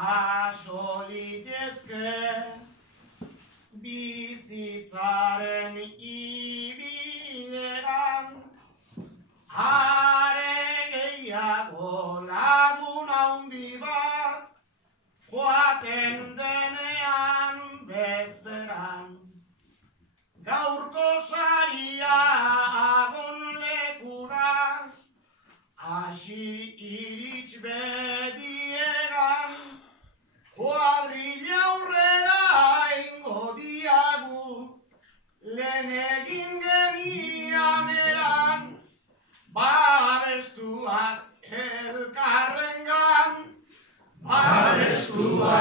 jaso litezke bizitzaren ibileran, are gehiago lagun handi bat joaten denean bezperan. Gaurko saria agon lekura, hasi irits bediegan, kuadrilla aurrera ingo diagu, lehen egin genian eran, babestuaz elkarrengan, babestuaz